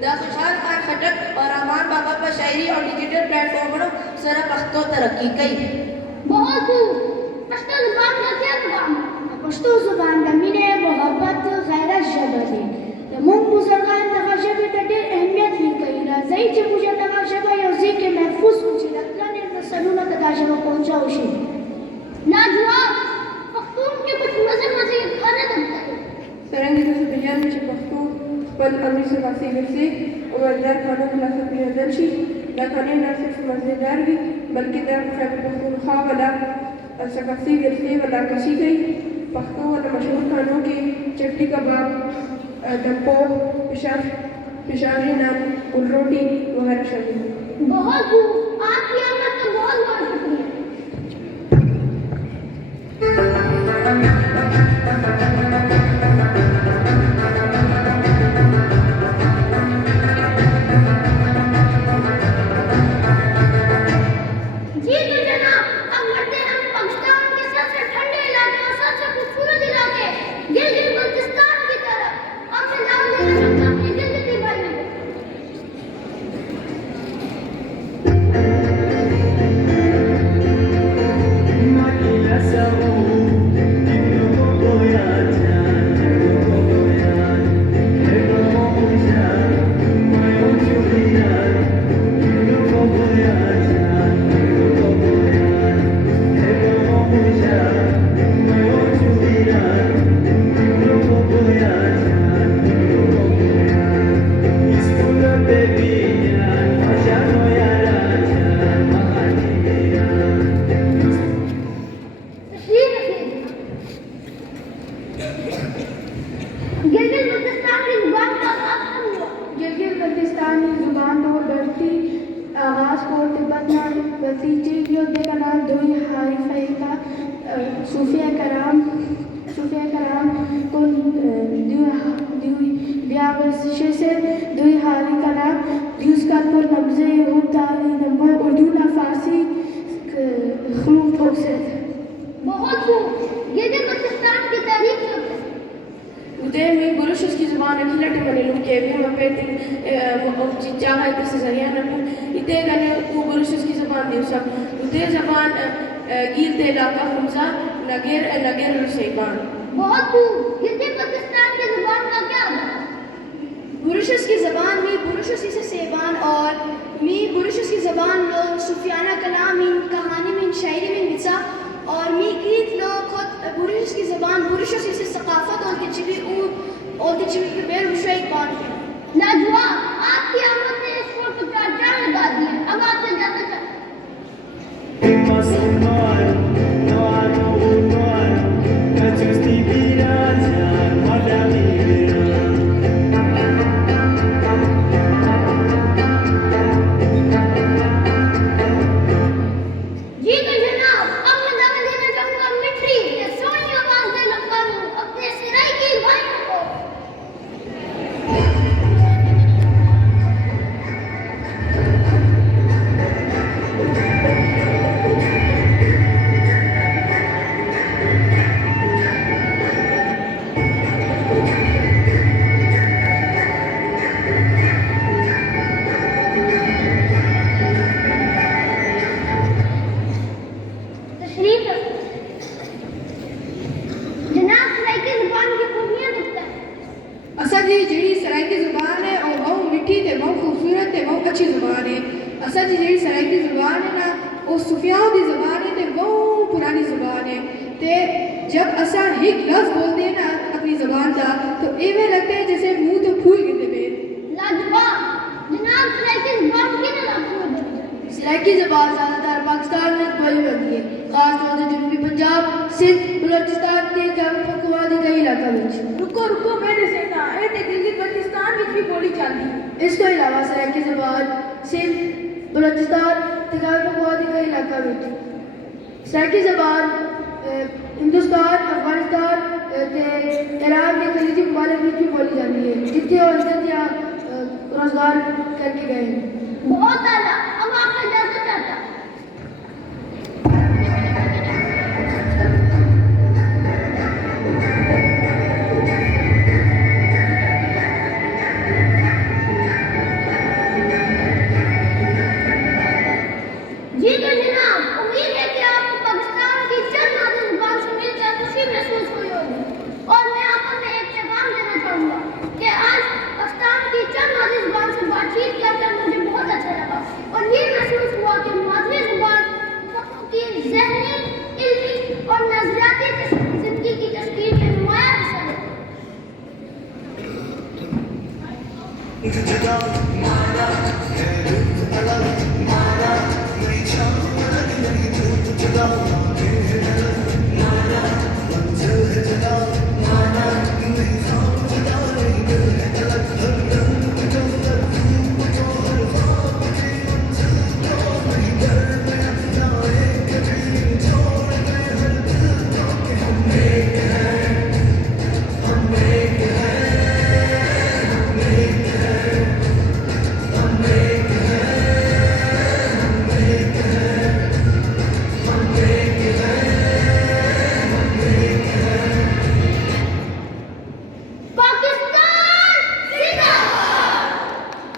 The खुशहाल खान खटक और अमान बाबा पर शायरी और डिजिटल प्लेटफॉर्मों सरा पख्तो तरक्की कई। बहुत खूब। पश्तो जुबान का क्या जुबान? पश्तो जुबान का मिने मोहब्बत गैरत जबरी मुंग बुजुर्गान तकाशब तटे अहमियत भी कई ना जई चे मुझे तकाशब योजी के महफूज मुझे रखना ने सलूना तकाशब पहुंचा उशी लाजवाब। पख्तून के कुछ मजे मजे खाने लगता है सरंगी से बियान में पख्तू पल अमी से वासी गिरसे और मजेदार खाना खिलासा पिया दर्शी ना खाने ना सिर्फ मजेदार भी बल्कि दर खैबर पख्तूनख्वा वाला सकाफती गिरसे वाला कशी गई पख्तू वाला मशहूर खानों के चटनी कबाब दम्पो पेशावरी नान उल रोटी वगैरह शामिल। बहुत खूब। आपकी आमद का बहुत बहुत शुक्रिया। सूफिया कराम को से दुई हाली का नाम दिवस का को नब्जे उतारी नंबर उर्दू ना फारसी खलूम से बहुत खूब। ये दिन पाकिस्तान की तारीख उदय में बुरुशस की ज़ुबान अखिलट मने लुम के भी हम पे चाहे तो सजरिया न इते गने को बुरुशस की ज़ुबान दियो सब उदय ज़बान गिल ते इलाका हमजा नगेर रुसैबान। बहुत खूब। ये दिन पाकिस्तान की ज़ुबान का क्या है? बुरुशस की ज़बान में बुरुशस से सेबान और मी बुरुशस की ज़बान लो सुफियाना कलाम इन कहानी में शायरी में मिसा और मी गीत लो खुद बुरुशस की ज़बान बुरुशस से सकाफत और तिचवी के बेर मुशाइक बान लाजवाब। आपकी आमद ने इस शोर को चार चार लगा दिए। अब आपसे जाना चाहते असाजी जेड़ी सराइकी ज़ुबान है ना वो सुफियाओं की ज़ुबान है ते बहुत पुरानी ज़ुबान है ते जब असा एक लफ्ज़ बोलते हैं ना अपनी ज़ुबान का तो एवे लगता है जैसे मुंह तो फूल गिरते पे। लाजवाब। जनाब सराइकी ज़ुबान की ना सराइकी ज़बान ज़्यादातर पाकिस्तान में बोली जाती है खास तौर से जनूबी पंजाब सिंध बलोचिस्तान के कवादी कई इलाका में। रुको मैंने सेना ए ते गिलगित बल्तिस्तान में भी बोली जाती है। इसके अलावा सराइकी ज़बान सिंध बलोचिस्तान कवादी कई इलाका में सराइकी ज़बान हिंदुस्तान अफगानिस्तान ईरान के खलीजी ममालिक में भी बोली जाती है जितने और इज्जत या रोजगार करके गए हैं। बहुत आला। अब आपका जाना चाहता मारा नहीं छाओ लगी लगी धूप जगा